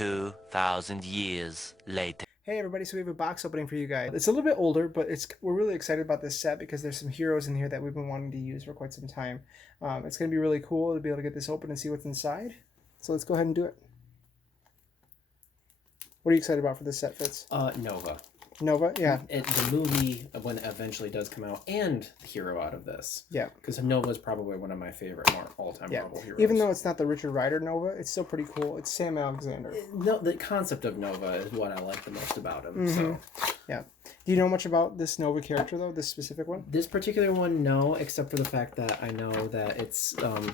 2,000 years later. Hey everybody, so we have a box opening for you guys. It's a little bit older, but we're really excited about this set because there's some heroes in here that we've been wanting to use for quite some time. It's going to be really cool to be able to get this open and see what's inside. So let's go ahead and do it. What are you excited about for this set, Fitz? Nova. Nova, yeah. The movie, when it eventually does come out, and the hero out of this. Yeah. Because Nova is probably one of my favorite all-time Marvel heroes. Even though it's not the Richard Rider Nova, it's still pretty cool. It's Sam Alexander. No, the concept of Nova is what I like the most about him. So. Yeah. Do you know much about this Nova character, though, this specific one? This particular one, no, except for the fact that I know that it's the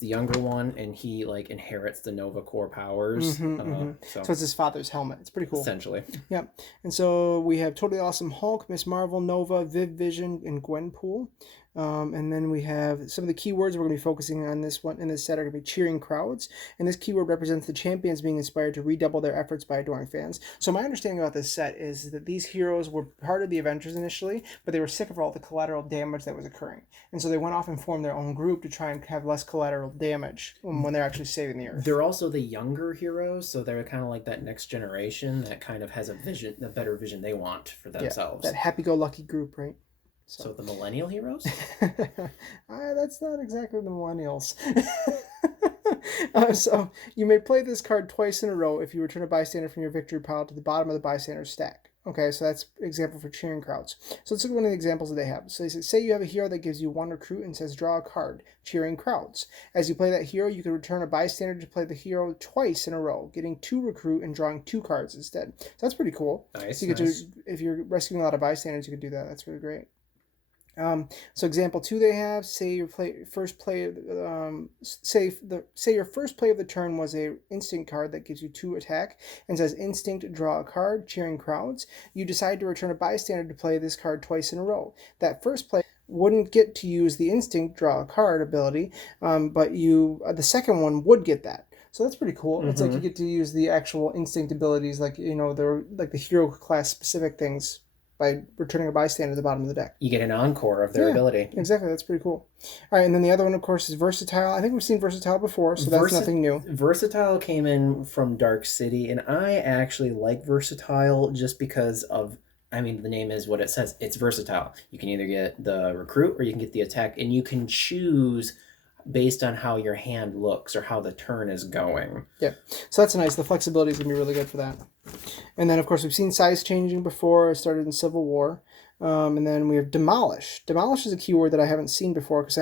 younger one, and he inherits the Nova core powers. So it's his father's helmet. It's pretty cool. Essentially. Yeah. And so we have Totally Awesome Hulk, Miss Marvel, Nova, Viv Vision, and Gwenpool. And then we have some of the keywords we're going to be focusing on this one in this set are going to be cheering crowds. And this keyword represents the champions being inspired to redouble their efforts by adoring fans. So my understanding about this set is that these heroes were part of the Avengers initially, but they were sick of all the collateral damage that was occurring. And so they went off and formed their own group to try and have less collateral damage when they're actually saving the Earth. They're also the younger heroes, so they're kind of like that next generation that kind of has a better vision they want for themselves. Yeah, that happy-go-lucky group, right? So the millennial heroes? That's not exactly the millennials. So you may play this card twice in a row if you return a bystander from your victory pile to the bottom of the bystander stack. Okay, so that's an example for cheering crowds. So let's look at one of the examples that they have. So they say you have a hero that gives you one recruit and says draw a card, cheering crowds. As you play that hero, you can return a bystander to play the hero twice in a row, getting 2 recruit and drawing 2 cards instead. So that's pretty cool. Nice. So you get to, if you're rescuing a lot of bystanders, you could do that. That's really great. So example 2 they have, say your first play of the turn was a instinct card that gives you 2 attack and says instinct draw a card, cheering crowds. You decide to return a bystander to play this card twice in a row. That first play wouldn't get to use the instinct draw a card ability, but the second one would get that. So that's pretty cool. It's like you get to use the actual instinct abilities, like the hero class specific things, by returning a bystander to the bottom of the deck. You get an encore of their ability. Exactly, that's pretty cool. All right, and then the other one, of course, is Versatile. I think we've seen Versatile before, so that's nothing new. Versatile came in from Dark City, and I actually like Versatile just because of, the name is what it says. It's versatile. You can either get the recruit or you can get the attack, and you can choose based on how your hand looks or how the turn is going. Yeah, so that's nice. The flexibility is going to be really good for that. And then, of course, we've seen size changing before. It started in Civil War. And then we have Demolish. Demolish is a keyword that I haven't seen before because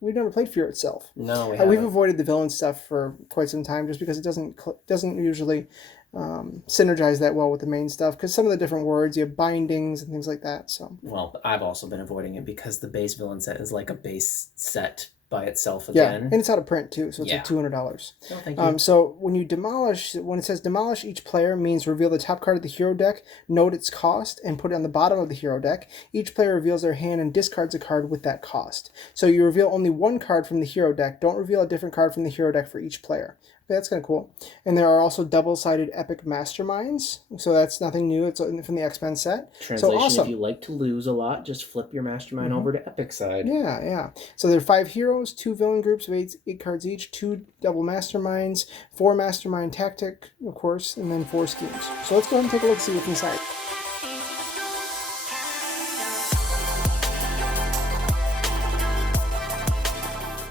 we've never played Fear itself. No, we haven't. We've avoided the villain stuff for quite some time just because it doesn't usually synergize that well with the main stuff because some of the different words, you have bindings and things like that. So I've also been avoiding it because the base villain set is like a base set by itself again. Yeah, and it's out of print too, so it's like $200. No, thank you. So when it says demolish each player means reveal the top card of the hero deck, note its cost, and put it on the bottom of the hero deck. Each player reveals their hand and discards a card with that cost. So you reveal only one card from the hero deck. Don't reveal a different card from the hero deck for each player. Okay, that's kind of cool. And there are also double-sided epic masterminds. So that's nothing new. It's from the X-Men set. Translation, so awesome. If you like to lose a lot, just flip your mastermind over to epic side. Yeah. So there are 5 heroes, 2 villain groups of 8 cards each, 2 double masterminds, 4 mastermind tactic, of course, and then 4 schemes. So let's go ahead and take a look and see what's inside.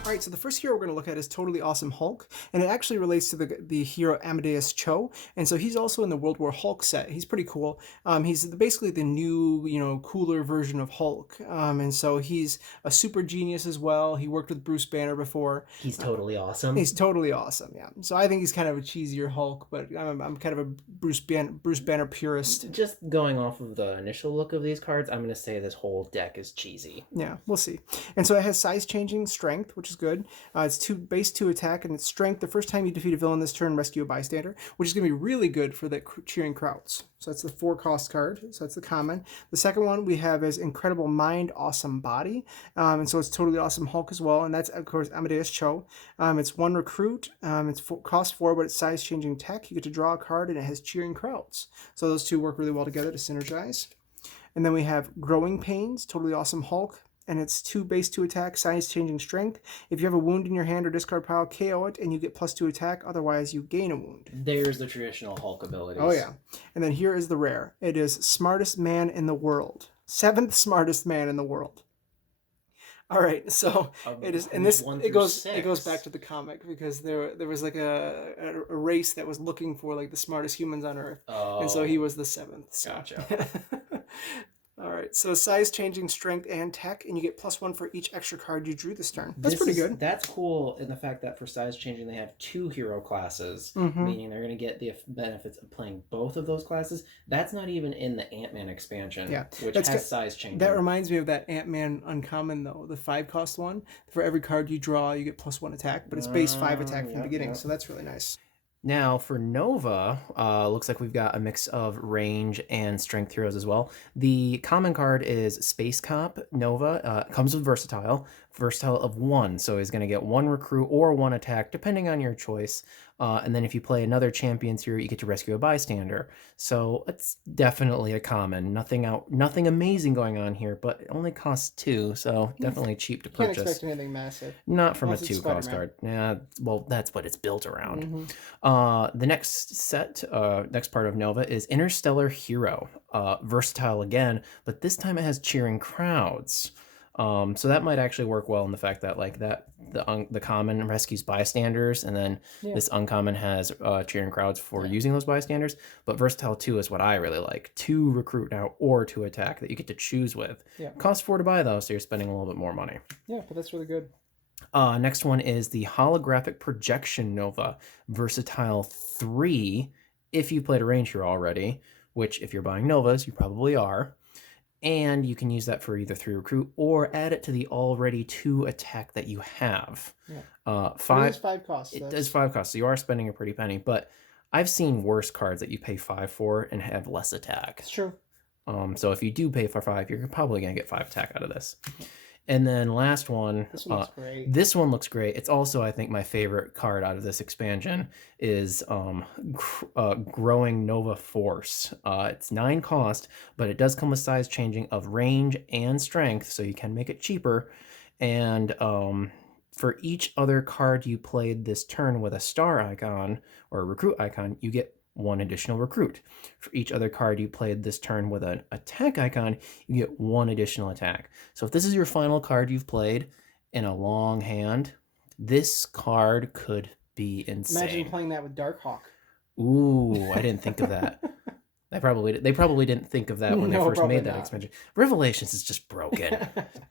All right, so the first hero we're going to look at is Totally Awesome Hulk, and it actually relates to the hero Amadeus Cho, and so he's also in the World War Hulk set. He's pretty cool. He's basically the new, cooler version of Hulk, and so he's a super genius as well. He worked with Bruce Banner before. He's totally awesome. He's totally awesome, yeah. So I think he's kind of a cheesier Hulk, but I'm kind of a Bruce Banner purist. Just going off of the initial look of these cards, I'm going to say this whole deck is cheesy. Yeah, we'll see. And so it has size changing strength, which is good. It's base 2 attack, and it's strength. The first time you defeat a villain this turn, rescue a bystander, which is going to be really good for the cheering crowds. So that's the 4 cost card. So that's the common. The second one we have is Incredible Mind, Awesome Body. And so it's Totally Awesome Hulk as well. And that's, of course, Amadeus Cho. It's 1 recruit. It's cost 4, but it's size changing tech. You get to draw a card, and it has cheering crowds. So those two work really well together to synergize. And then we have Growing Pains, Totally Awesome Hulk. and it's 2 base 2 attack, size changing strength. If you have a wound in your hand or discard pile, KO it, and you get +2 attack. Otherwise, you gain a wound. There's the traditional Hulk abilities. Oh yeah. And then here is the rare. It is smartest man in the world. 7th smartest man in the world. All right, so it is, and this it goes back to the comic, because there was like a race that was looking for like the smartest humans on Earth, and so he was the 7th. So. Gotcha. All right, so size changing strength and tech, and you get +1 for each extra card you drew this turn. That's pretty good. That's cool in the fact that for size changing they have 2 hero classes, meaning they're going to get the benefits of playing both of those classes. That's not even in the Ant-Man expansion, which has size changing. That reminds me of that Ant-Man uncommon though, the 5-cost one. For every card you draw, you get +1 attack, but it's base 5 attack from the beginning, so that's really nice. Now for Nova, looks like we've got a mix of range and strength heroes as well. The common card is Space Cop Nova. Comes with versatile of 1, so he's going to get 1 recruit or 1 attack depending on your choice. And then if you play another champion's hero, you get to rescue a bystander. So it's definitely a common. Nothing amazing going on here, but it only costs 2, so definitely cheap to purchase. Can't expect anything massive. Not from a 2-cost card. Yeah, well, that's what it's built around. The next part of Nova is Interstellar Hero. Versatile again, but this time it has cheering crowds. So that might actually work well in the fact that the common rescues bystanders, and then this uncommon has cheering crowds for using those bystanders. But versatile 2 is what I really like. 2 recruit now or 2 attack that you get to choose with. Costs 4 to buy though, so you're spending a little bit more money. Yeah, but that's really good. Next one is the Holographic Projection Nova, versatile 3. If you played a range hero already, which if you're buying Novas, you probably are. And you can use that for either 3 recruit or add it to the already 2 attack that you have. It is 5 costs. It is 5 costs, so you are spending a pretty penny. But I've seen worse cards that you pay 5 for and have less attack. It's true. So if you do pay for 5, you're probably going to get 5 attack out of this. And then last one, this one looks great. This one looks great. It's also, I think, my favorite card out of this expansion is Growing Nova Force. It's 9 cost, but it does come with size changing of range and strength, so you can make it cheaper. And for each other card you played this turn with a star icon or a recruit icon, you get 1 additional recruit. For each other card you played this turn with an attack icon, you get 1 additional attack. So if this is your final card you've played in a long hand, this card could be insane. Imagine playing that with Darkhawk. Ooh, I didn't think of that. They probably didn't think of that when they first made that expansion. Revelations is just broken.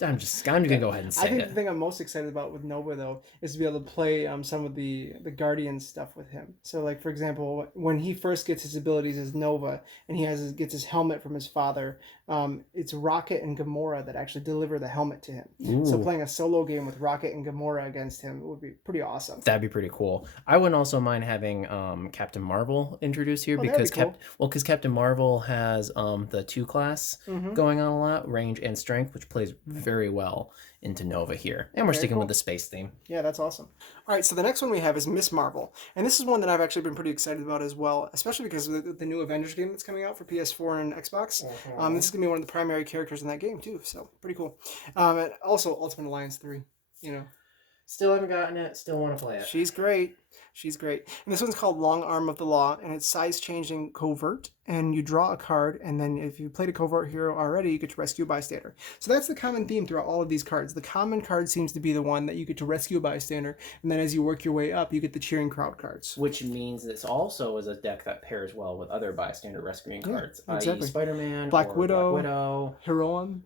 I'm gonna go ahead and say I think the thing I'm most excited about with Nova though is to be able to play some of the Guardian stuff with him. So like for example, when he first gets his abilities as Nova and he gets his helmet from his father, it's Rocket and Gamora that actually deliver the helmet to him. Ooh. So playing a solo game with Rocket and Gamora against him would be pretty awesome. That'd be pretty cool. I wouldn't also mind having Captain Marvel introduced here because Captain Marvel has the 2 class going on a lot, range and strength, which plays very well into Nova here. And we're sticking with the space theme. Yeah, that's awesome. All right, so the next one we have is Miss Marvel. And this is one that I've actually been pretty excited about as well, especially because of the new Avengers game that's coming out for PS4 and Xbox. This is going to be one of the primary characters in that game too, so pretty cool. And also Ultimate Alliance 3, you know. Still haven't gotten it, still want to play it. She's great. She's great. And this one's called Long Arm of the Law, and it's size changing covert. And you draw a card, and then if you played a covert hero already, you get to rescue a bystander. So that's the common theme throughout all of these cards. The common card seems to be the one that you get to rescue a bystander, and then as you work your way up, you get the cheering crowd cards. Which means this also is a deck that pairs well with other bystander rescuing cards. Exactly. Spider-Man, Black Widow, Heroine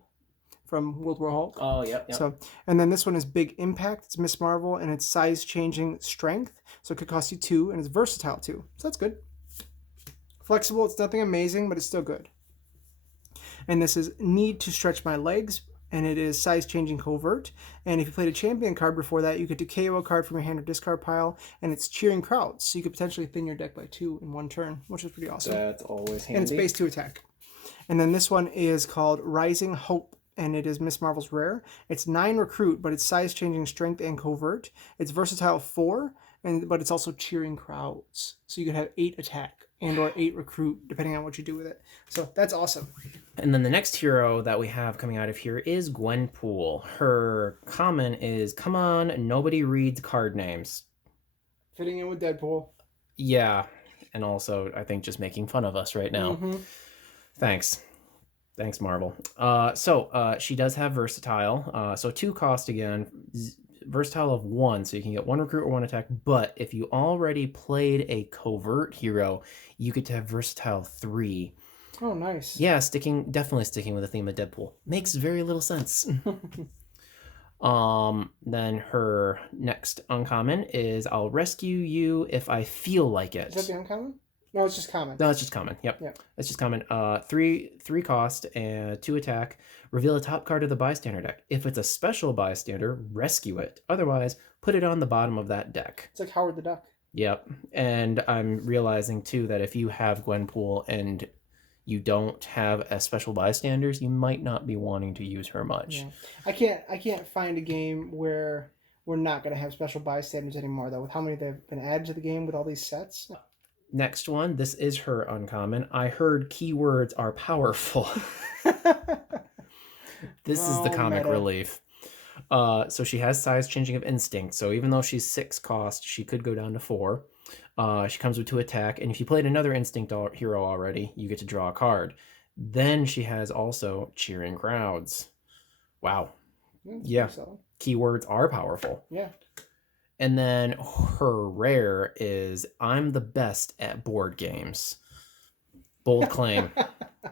from World War Hulk. Oh, yep. So, and then this one is Big Impact. It's Miss Marvel, and it's size changing strength. So it could cost you 2, and it's versatile too. So that's good. Flexible. It's nothing amazing, but it's still good. And this is Need to Stretch My Legs, and it is size changing covert. And if you played a champion card before that, you get to KO a card from your hand or discard pile, and it's cheering crowds. So you could potentially thin your deck by 2 in 1 turn, which is pretty awesome. That's always handy. And it's base 2 attack. And then this one is called Rising Hope, and it is Miss Marvel's rare. It's 9 recruit, but it's size changing strength and covert. It's versatile 4, but it's also cheering crowds. So you could have 8 attack and or 8 recruit, depending on what you do with it. So that's awesome. And then the next hero that we have coming out of here is Gwenpool. Her common is, come on, nobody reads card names. Fitting in with Deadpool. Yeah, and also I think just making fun of us right now. Mm-hmm. Thanks, Marvel. She does have versatile. So 2 cost again, versatile of 1, so you can get 1 recruit or 1 attack. But if you already played a covert hero, you get to have versatile 3. Oh, nice. Yeah, definitely sticking with the theme of Deadpool. Makes very little sense. Then her next uncommon is, I'll rescue you if I feel like it. Is that the uncommon? No, it's just common. No, it's just common. Yep. It's just common. 3 cost and 2 attack. Reveal a top card of the bystander deck. If it's a special bystander, rescue it. Otherwise, put it on the bottom of that deck. It's like Howard the Duck. Yep. And I'm realizing too that if you have Gwenpool and you don't have a special bystanders, you might not be wanting to use her much. Yeah. I can't find a game where we're not going to have special bystanders anymore, though, with how many they've been added to the game with all these sets. Next one, this is her uncommon. I heard keywords are powerful. This is the comic relief. So she has size changing of instinct. So even though she's 6 cost, she could go down to 4. She comes with 2 attack, and if you played another instinct hero already, you get to draw a card. Then she has also cheering crowds. Wow. Yeah. Keywords are powerful. Yeah. And then her rare is, I'm the best at board games. Bold claim.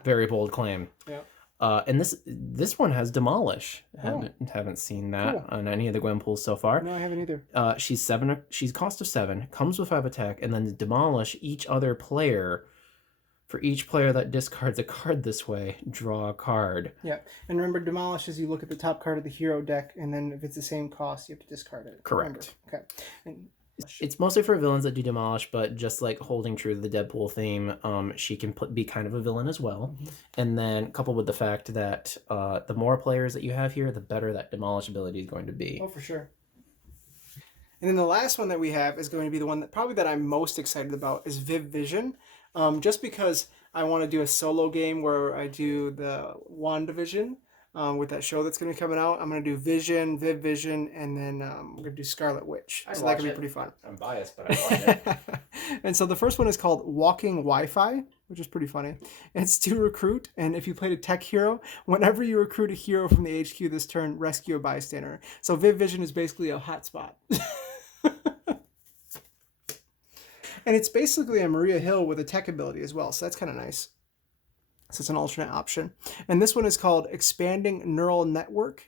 Very bold claim. Yeah. And this one has Demolish. Haven't seen that on any of the Gwenpools so far. No, I haven't either. She's cost of 7, comes with 5 attack, and then Demolish each other player. For each player that discards a card this way, draw a card. Yeah, and remember, Demolish is you look at the top card of the hero deck, and then if it's the same cost, you have to discard it. Correct. Remember. Okay. And it's mostly for villains that do Demolish, but just like holding true to the Deadpool theme, she can be kind of a villain as well. Mm-hmm. And then coupled with the fact that the more players that you have here, the better that Demolish ability is going to be. Oh, for sure. And then the last one that we have is going to be the one that I'm most excited about is Viv Vision. Just because I want to do a solo game where I do the WandaVision with that show that's going to be coming out. I'm going to do Vision, Viv Vision, and then we're going to do Scarlet Witch. So that could be pretty fun. I'm biased, but I watch it. And so the first one is called Walking Wi-Fi, which is pretty funny. And it's to recruit, and if you played a tech hero, whenever you recruit a hero from the HQ this turn, rescue a bystander. So Viv Vision is basically a hotspot. And it's basically a Maria Hill with a tech ability as well, so that's kind of nice. So it's an alternate option. And this one is called Expanding Neural Network,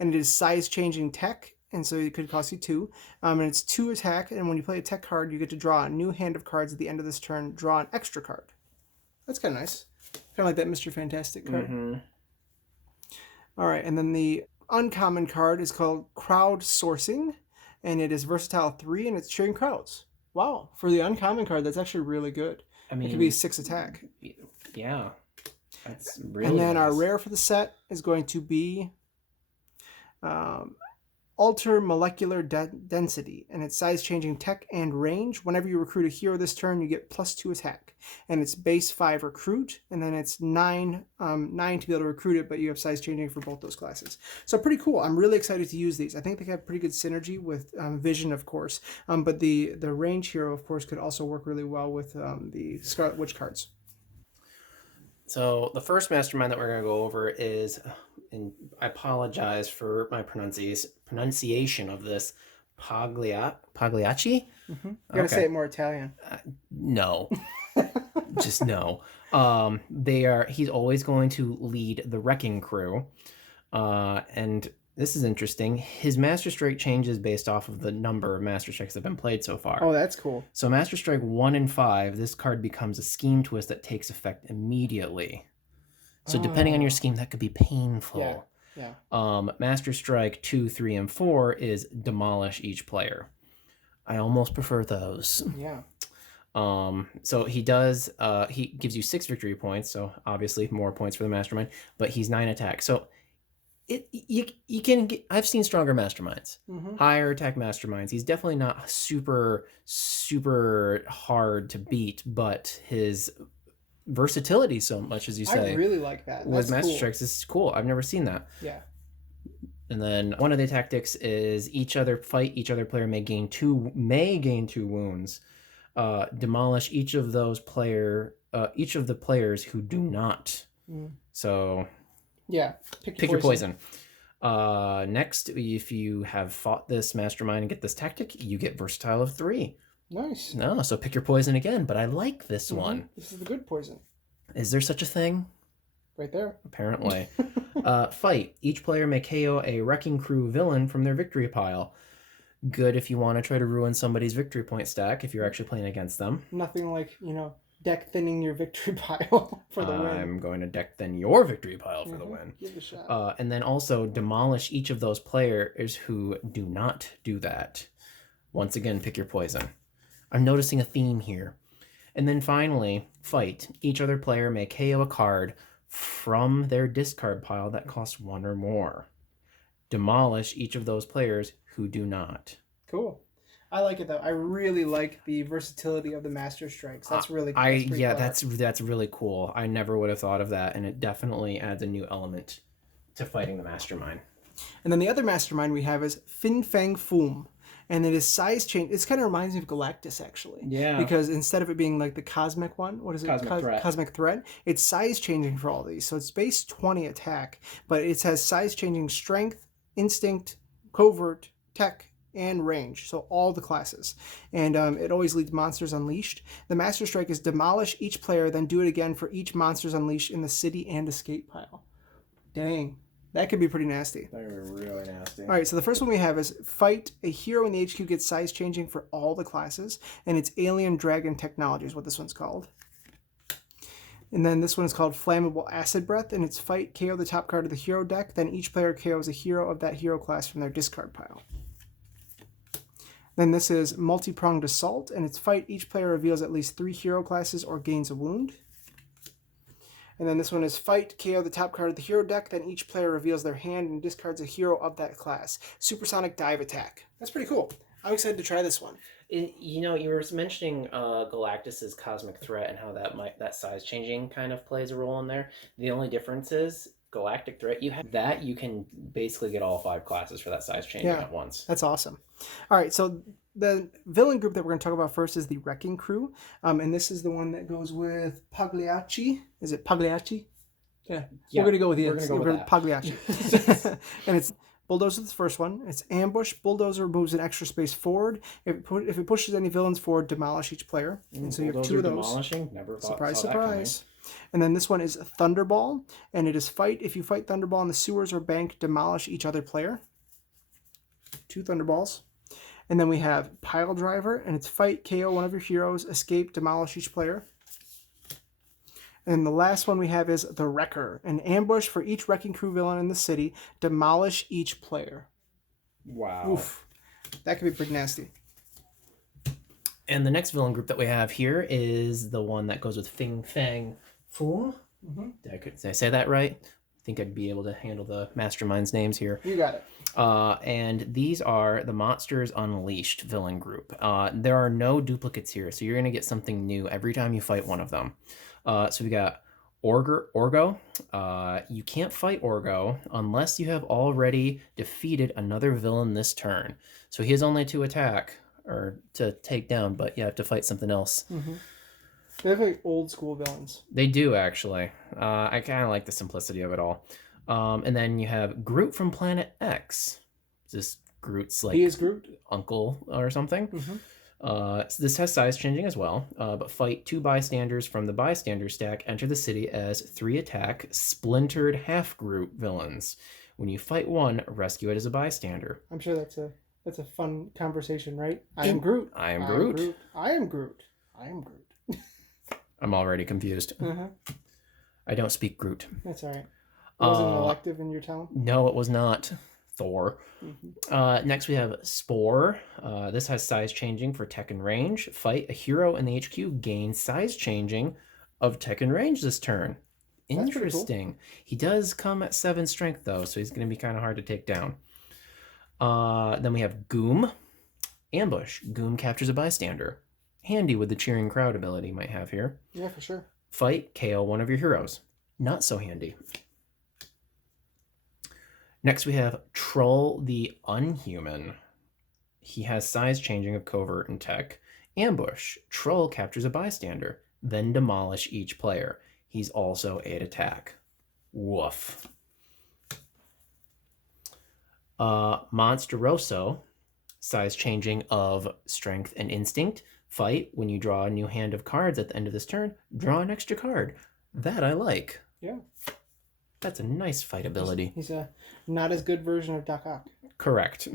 and it is size-changing tech, and so it could cost you 2. And it's 2 attack, and when you play a tech card, you get to draw a new hand of cards at the end of this turn, draw an extra card. That's kind of nice. Kind of like that Mr. Fantastic card. Mm-hmm. All right, and then the uncommon card is called Crowdsourcing, and it is versatile 3, and it's cheering crowds. Wow, for the uncommon card, that's actually really good. I mean, it could be 6 attack. Yeah, that's really. And then our rare for the set is going to be Alter Molecular Density, and it's size-changing tech and range. Whenever you recruit a hero this turn, you get +2 attack, and it's base 5 recruit, and then it's 9 to be able to recruit it, but you have size-changing for both those classes. So pretty cool. I'm really excited to use these. I think they have pretty good synergy with Vision, of course, but the range hero, of course, could also work really well with the Scarlet Witch cards. So the first mastermind that we're going to go over is, and I apologize for my pronunciation of this, Pagliacci? Mm-hmm. You gotta say it more Italian. No. Just no. He's always going to lead the Wrecking Crew. And this is interesting. His Master Strike changes based off of the number of Master Strikes that have been played so far. Oh, that's cool. So Master Strike 1 and 5, this card becomes a scheme twist that takes effect immediately. So depending on your scheme, that could be painful. Yeah. Master Strike 2, 3, and 4 is demolish each player. I almost prefer those. Yeah. So he does, he gives you 6 victory points, so obviously more points for the mastermind, but he's 9 attack. So you can get, I've seen stronger masterminds, higher attack masterminds. He's definitely not super hard to beat, but his versatility so much, as you say. I really like that. With That's Master cool. Strikes, this is cool. I've never seen that. Yeah. And then one of the tactics is each other player may gain two wounds. Demolish each of the players who do not. So yeah, pick your poison. Next, if you have fought this mastermind and get this tactic, you get versatile of 3. Nice. No, so pick your poison again, but I like this one. This is the good poison. Is there such a thing? Right there. Apparently. Fight. Each player may KO a Wrecking Crew villain from their victory pile. Good if you want to try to ruin somebody's victory point stack if you're actually playing against them. Nothing like, deck thinning your victory pile for the win. I'm going to deck thin your victory pile for the win. Give it a shot. And then also demolish each of those players who do not do that. Once again, pick your poison. I'm noticing a theme here. And then finally, fight. Each other player may KO a card from their discard pile that costs 1 or more. Demolish each of those players who do not. Cool. I like it though. I really like the versatility of the Master Strikes. That's really cool. That's really cool. I never would have thought of that, and it definitely adds a new element to fighting the Mastermind. And then the other Mastermind we have is Fin Fang Foom. And it is size change. It kind of reminds me of Galactus, actually. Yeah. Because instead of it being like the Cosmic one, what is it? Threat. Cosmic Threat. It's size changing for all these. So it's base 20 attack, but it has size changing strength, instinct, covert, tech, and range. So all the classes. And it always leads Monsters Unleashed. The Master Strike is demolish each player, then do it again for each Monsters Unleashed in the city and escape pile. Dang. That could be pretty nasty. That would be really nasty. All right, so the first one we have is fight. A hero in the HQ gets size changing for all the classes, and it's Alien Dragon Technology is what this one's called. And then this one is called Flammable Acid Breath, and it's fight, KO the top card of the hero deck, then each player KOs a hero of that hero class from their discard pile. Then this is Multi-Pronged Assault, and it's fight, each player reveals at least 3 hero classes or gains a wound. And then this one is fight, KO the top card of the hero deck, then each player reveals their hand and discards a hero of that class. Supersonic Dive Attack. That's pretty cool. I'm excited to try this one. You were mentioning Galactus's Cosmic Threat and how that size changing kind of plays a role in there. The only difference is Galactic Threat, you have that, you can basically get all 5 classes for that size changing at once. That's awesome. All right, so the villain group that we're going to talk about first is the Wrecking Crew, and this is the one that goes with Pagliacci. Is it Pagliacci? Yeah. We're going to go with Pagliacci. And it's Bulldozer, the first one. It's Ambush. Bulldozer moves an extra space forward. If it pushes any villains forward, demolish each player. And so you have 2 of those. Demolishing? Never thought surprise, saw surprise. And then this one is Thunderball, and it is fight. If you fight Thunderball in the sewers or bank, demolish each other player. 2 Thunderballs. And then we have Pile Driver, and it's fight, KO one of your heroes, escape, demolish each player. And the last one we have is the Wrecker, an ambush for each Wrecking Crew villain in the city, demolish each player. Wow. Oof. That could be pretty nasty. And the next villain group that we have here is the one that goes with Fin Fang Foom. Mm-hmm. Did I say that right? I think I'd be able to handle the mastermind's names here. You got it. And these are the Monsters Unleashed villain group. There are no duplicates here, so you're going to get something new every time you fight one of them. So we got Orgo. You can't fight Orgo unless you have already defeated another villain this turn. So he has only to attack or to take down, but you have to fight something else. Mm-hmm. They have like old school villains. They do, actually. I kind of like the simplicity of it all. And then you have Groot from Planet X. Just Groot's like he is Groot, uncle or something. Mm-hmm. So this has size changing as well. But fight 2 bystanders from the bystander stack. Enter the city as 3 attack splintered half Groot villains. When you fight one, rescue it as a bystander. I'm sure that's a fun conversation, right? I am Groot. I am Groot. I am Groot. I am Groot. I'm already confused. Uh-huh. I don't speak Groot. That's all right. Was it an elective in your town? No, it was not. Thor. Mm-hmm. Next we have Spore. This has size changing for tech and range. Fight a hero in the HQ, gain size changing of tech and range this turn. Interesting. Cool. He does come at 7 strength though, so he's going to be kind of hard to take down. Then we have Goom. Ambush. Goom captures a bystander. Handy with the cheering crowd ability you might have here. Yeah, for sure. Fight, KO one of your heroes. Not so handy. Next we have Troll the Unhuman. He has size changing of covert and tech. Ambush. Troll captures a bystander, then demolish each player. He's also 8 attack. Woof. Monsteroso. Size changing of strength and instinct. Fight. When you draw a new hand of cards at the end of this turn, draw an extra card. That I like. Yeah. That's a nice fight ability. He's a not as good version of Doc Ock. Correct.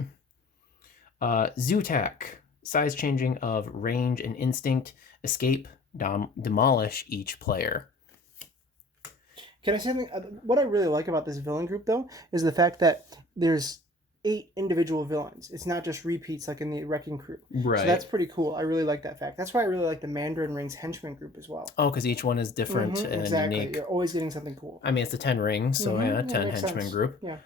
Zootak. Size changing of range and instinct. Escape. Demolish each player. Can I say something? What I really like about this villain group, though, is the fact that there's 8 individual villains. It's not just repeats like in the Wrecking Crew. Right. So that's pretty cool. I really like that fact. That's why I really like the Mandarin Rings Henchman group as well. Oh, because each one is different and exactly. unique. You're always getting something cool. I mean, it's the 10 rings, so yeah, 10 henchmen sense. group. Yeah.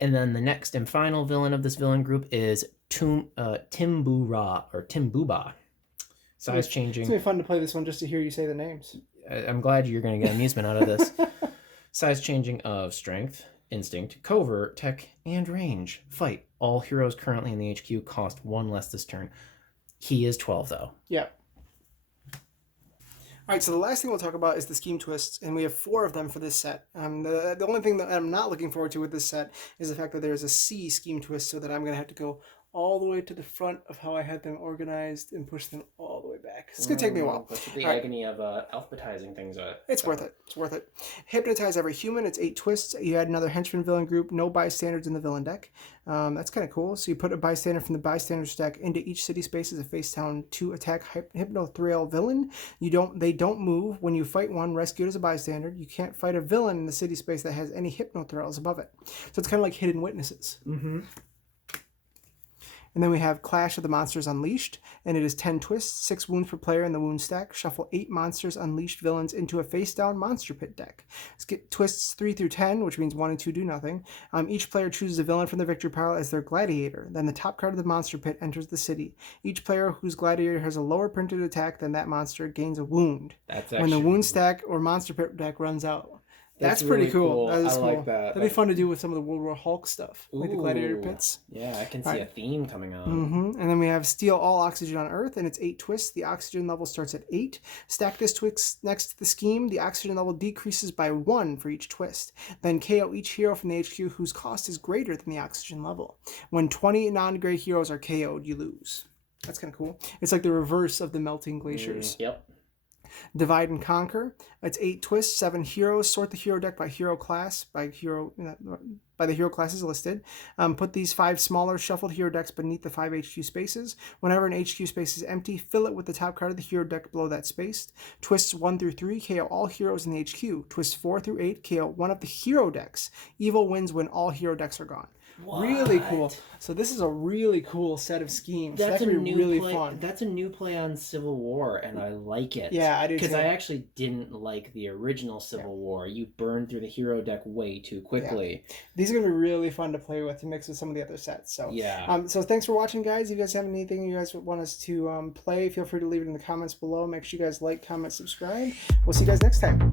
And then the next and final villain of this villain group is Timbura or Timbuba. Size changing. It's gonna be fun to play this one just to hear you say the names. I'm glad you're going to get amusement out of this. Size changing of strength, instinct, covert, tech, and range. Fight. All heroes currently in the HQ cost 1 less this turn. He is 12 though. Yeah. All right, so the last thing we'll talk about is the scheme twists, and we have 4 of them for this set. The only thing that I'm not looking forward to with this set is the fact that there's a C scheme twist, so that I'm going to have to go all the way to the front of how I had them organized and push them all the way back. It's going to take me a while. That's the All right. agony of alphabetizing things. It's worth it. It's worth it. Hypnotize every human. It's 8 twists. You add another henchman villain group. No bystanders in the villain deck. That's kind of cool. So you put a bystander from the bystanders deck into each city space as a face down to attack Hypnothrill villain. They don't move. When you fight one rescued as a bystander, you can't fight a villain in the city space that has any Hypnothrills above it. So it's kind of like Hidden Witnesses. Mm-hmm. And then we have Clash of the Monsters Unleashed, and it is 10 twists, 6 wounds per player in the wound stack. Shuffle 8 Monsters Unleashed villains into a face-down Monster Pit deck. Skip twists 3 through 10, which means 1 and 2 do nothing. Each player chooses a villain from the victory pile as their gladiator. Then the top card of the Monster Pit enters the city. Each player whose gladiator has a lower printed attack than that monster gains a wound. When the wound stack or Monster Pit deck runs out. That's pretty really cool. That is I cool. like that. That'd be fun to do with some of the World War Hulk stuff, like the gladiator pits. Yeah, I can see a theme coming on. Mm-hmm. And then we have Steal All Oxygen on Earth, and it's 8 twists. The oxygen level starts at 8. Stack this twist next to the scheme. The oxygen level decreases by 1 for each twist. Then KO each hero from the HQ whose cost is greater than the oxygen level. When 20 non-gray heroes are KO'd, you lose. That's kind of cool. It's like the reverse of the melting glaciers. Yep. Divide and Conquer. It's 8 twists, 7 heroes. Sort the hero deck by hero class, by the hero classes listed. Put these 5 smaller shuffled hero decks beneath the 5 HQ spaces. Whenever an HQ space is empty, fill it with the top card of the hero deck below that space. Twists 1 through 3 KO all heroes in the HQ. Twists 4 through 8 KO one of the hero decks. Evil wins when all hero decks are gone. What? Really cool. So this is a really cool set of schemes. That's that could a be new really play. fun. That's a new play on Civil War, and I like it. Yeah, I do too. Because I actually didn't like the original Civil War. You burned through the hero deck way too quickly. Yeah. These are gonna be really fun to play with to mix with some of the other sets. So yeah. So thanks for watching, guys. If you guys have anything you guys want us to play, feel free to leave it in the comments below. Make sure you guys like, comment, subscribe. We'll see you guys next time.